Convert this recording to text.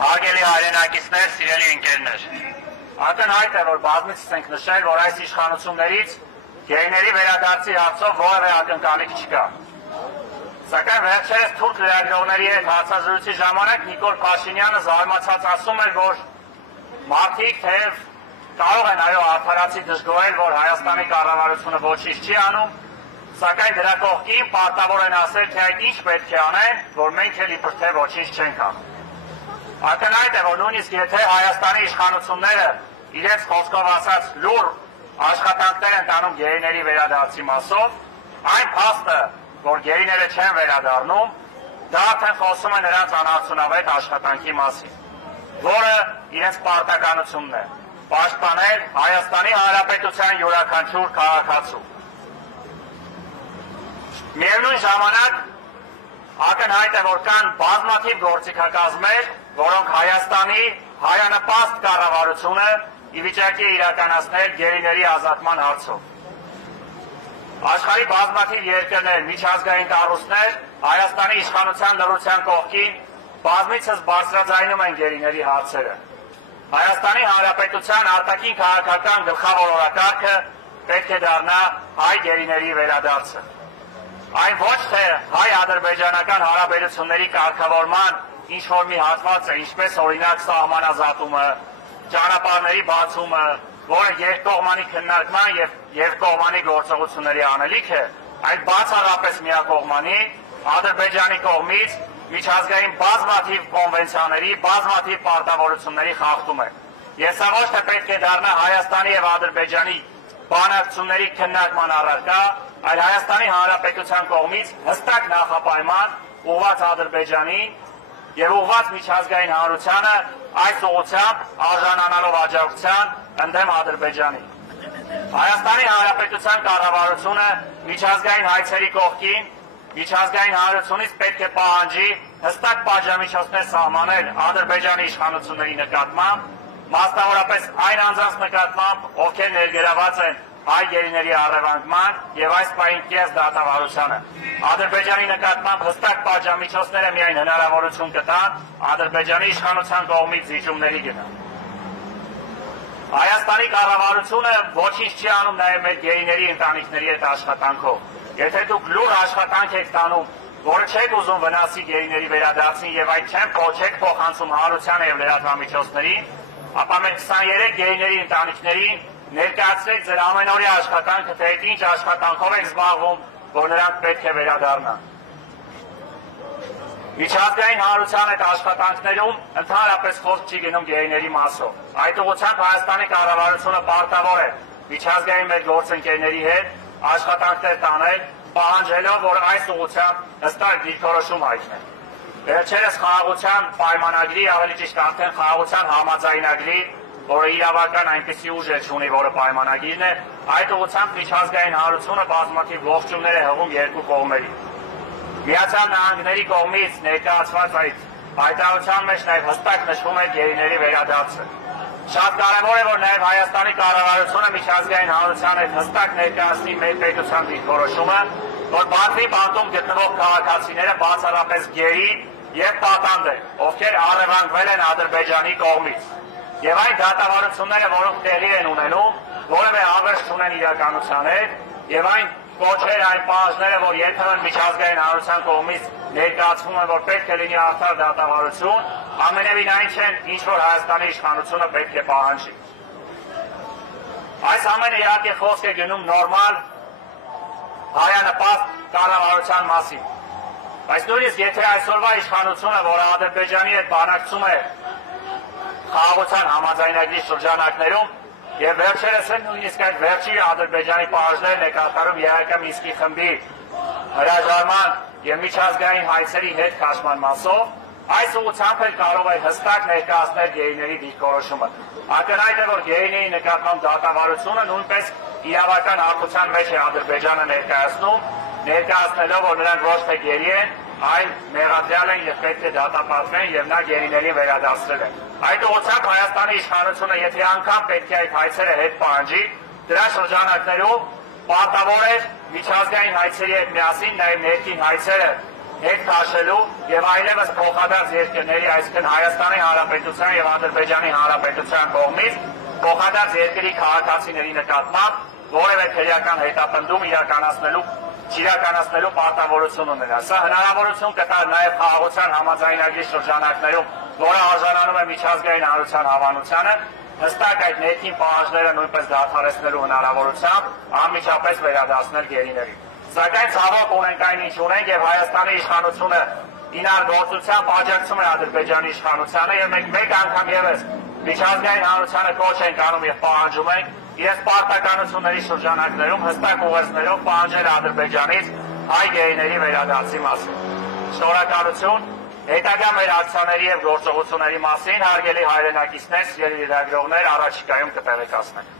Հարգելի հայրենակիցներ, սիրելի ընկերներ, ակնհայտ է, որ բազմիցս ենք նշել, որ այս իշխանություններից գեյների վերադարձի հարցով որևէ ակնկալիք չկա։ Սակայն վերջերս թուրք լրագրողների հետ հարցազրույցի ժամանակ Նիկոլ Փաշինյանը զարմացած ասում էր, որ մարդիկ թեև կարող են այո արդարացի դժգոհել, որ Հայաստանի կառավարությունը ոչինչ չի անում, սակայն դրա կողքին պարտավոր են ասել, թե այդ ինչ պետք է անեն, որ մենք էլ իբր թե ոչինչ չենք անում։ Ակնհայտ է, որ նույնիսկ եթե Հայաստանի իշխանությունները իրենց խոսքով ասած լուր աշխատանքներ են տանում գեյների վերադարձի մասով, այն փաստը, որ գեյները չեն վերադառնում, դա արդեն խոսում է նրանց անարդյունավետ աշխատանքի մասին, որը իրենց պարտականությունն է պաշտպանել Հայաստանի Հանրապետության յուրաքանչյուր քաղաքացու։ Միևնույն ժամանակ ակնհայտ է, որ կան բազմաթիվ գործիքակազմեր, որոնք Հայաստանի հայանպաստ կառավարությունը ի վիճակի է իրականացնել գերիների ազատման հարցով։ Աշխարհի բազմաթիվ երկրներ, միջազգային կառույցներ Հայաստանի իշխանության լռության կողքին բազմիցս բարձրաձայնում են գերիների հարցերը։ Հայաստանի Հանրապետության արտաքին քաղաքական գլխավոր օրակարգը պետք է դառնա հայ գերիների վերադարձը։ Այն ոչ թե հայ-ադրբեջանական հարաբերությունների կարգավորման ինչ-որ մի հատված է, ինչպես օրինակ սահմանազատումը, ճանապարհների բացումը, որը երկկողմանի քննարկման և երկկողմանի գործողությունների անելիք է, այլ բացառապես միակողմանի Ադրբեջանի կողմից միջազգային բազմաթիվ կոնվենցիաների, բազմաթիվ պարտավորությունների խախտում է։ Եվ սա ոչ թե պետք է դառնա Հայաստանի և Ադրբեջանի բանակցությունների քննարկման առարկա, այլ Հայաստանի Հանրապետության կողմից հստակ նախապայման ուղղված Ադրբեջանին և ուղղված միջազգային հանրությանը այս ուղղությամբ արժանանալով աջակցության ընդդեմ Ադրբեջանի։ Հայաստանի Հանրապետության կառավարությունը միջազգային հայցերի կողքին միջազգային հանրությունից պետք է պահանջի հստակ պատժամիջոցներ սահմանել Ադրբեջանի իշխանությունների նկատմամբ, մասնավորապես այն անձանց նկատմամբ, ովքեր ներգրաված են հայ գերիների առևանգման և այս պահին կեղծ դատավարությանը։ Ադրբեջանի նկատմամբ հստակ պատժամիջոցները միայն հնարավորություն կտան Ադրբեջանի իշխանության կողմից զիջումների գնալ։ Հայաստանի կառավարությունը ոչինչ չի անում նաև մեր գերիների ընտանիքների հետ աշխատանքով։ Եթե դուք լուր աշխատանք եք տանում, որը չեք ուզում վնասի գերիների վերադարձին և այդ չեք փոխանցում հանրությանը և լրատվամիջոցներին, ապա մեր 23 գերիների ընտանիքներին ներկայացրեք ձեր ամենօրյա աշխատանքը, թե այդ ինչ աշխատանքով եք զբաղվում, որ նրանք պետք է վերադառնան։ Միջազգային հանրության այդ աշխատանքներում ընդհանրապես խոսք չի գնում գերիների մասով։ Այդ ուղղությամբ Հայաստանի կառավարությունը պարտավոր է միջազգային մեր գործընկերների հետ աշխատանքներ տանել, պահանջելով, որ այս ուղղությամբ հստակ դիրքորոշում հայտնեն։ Վերջերս խաղաղության պայմանագրի, ավելի ճիշտ արդեն խաղաղության համաձայնագրի, որը իրավական այնպիսի ուժ չունի, որը պայմանագիրն է, այդ ուղղությամբ միջազգային հանրությունը բազմաթիվ ողջույններ է հղում երկու կողմերի։ Միացյալ Նահանգների կողմից ներկայացված այդ հայտարարության մեջ նաև հստակ նշվում է գերիների վերադարձը։ Շատ կարևոր է, որ նաև Հայաստանի կառավարությունը միջազգային հանրության հետ հստակ ներկայացնի մեր պետության դիրքորոշումը, որ Բաքվի բանտում գտնվող քաղաքացիները բացառապես գերի և պատանդ են, ովքեր առևանգվել են Ադրբեջանի կողմից։ Եվ այն դատավարությունները, որոնք տեղի են ունենում, որևէ հավերժ չունեն իրականության հետ, և այն կոչեր, այն պահանջները, որ երբեմն միջազգային հանրության կողմից ներկայացվում են, որ պետք է լինի արդար դատավարություն, ամենևին այն չեն, ինչ որ Հայաստանի իշխանությունը պետք է պահանջի։ Այս ամենը իհարկե խոսք է գնում նորմալ հայանպաստ կառավարության մասին։ Բայց նույնիսկ եթե այսօրվա իշխանությունը, որը Ադրբեջանի հետ բանակցում է խաղաղության համաձայնագրի շրջանակներում և վերջերս են նույնիսկ այդ վերջի Ադրբեջանի պահանջներն է կատարում ԵԱՀԿ Մինսկի խմբի հրաժարման և միջազգային հայցերի հետ քաշման մասով, այս ուղղությամբ էլ կարող է հստակ ներկայացնել գերիների դիրքորոշումը։ Ակնհայտ է, որ գերիների նկատմամբ դատավարությունը նույնպես իրավական հակության մեջ է Ադրբեջանը ներկայացնելով, որ նրանք ոչ թե գերի են, այլ մեղադրյալ են և պետք է դատապարտվեն և նա գերիներին վերադարձրել են։ Այդ ուղղությամբ Հայաստանի իշխանությունը, եթե անգամ պետք է այդ հայցերը հետ պահանջի, դրա շրջանակներում պարտավոր է միջազգային հայցերի հետ միասին նաև ներքին հայցերը հետ քաշելու եւ այլևս փոխադարձ երկրների, այսինքն Հայաստանի Հանրապետության եւ Ադրբեջանի Հանրապետության կողմից փոխադարձ երկրի քաղաքացիների նկատմամբ որևէ քրեական հետապնդում իրականացնելու պարտավորություն ունենա։ Սա հնարավորություն կտար նաեւ խաղաղության համաձայնագրի շրջանակներում, որը արժանանում է միջազգային հանրության հավանությանը, հստակ այդ ներքին պահանջները նույնպես դադարեցնելու հնարավորությամբ անմիջապես վերադարձնել գերիներին։ Սակայն ցավոք ունենք այն ինչ ունենք եւ Հայաստանի իշխանությունը ինար գործությամբ աջակցում է Ադրբեջանի իշխանությանը եւ մենք մեկ անգամ եւս միջազգային հանրությանը կոչ ենք անում եւ պահանջում ենք իրենց պարտականությունների շրջանակներում հստակ ուղերձներով պահանջել Ադրբեջանից հայ գերիների վերադարձի մասին։ Շնորհակալություն։ Հետագա մեր ակցիաների եւ գործողությունների մասին հարգելի հայրենակիցներ, սիրելի լրագրողներ, առաջիկայում կտեղեկացնենք։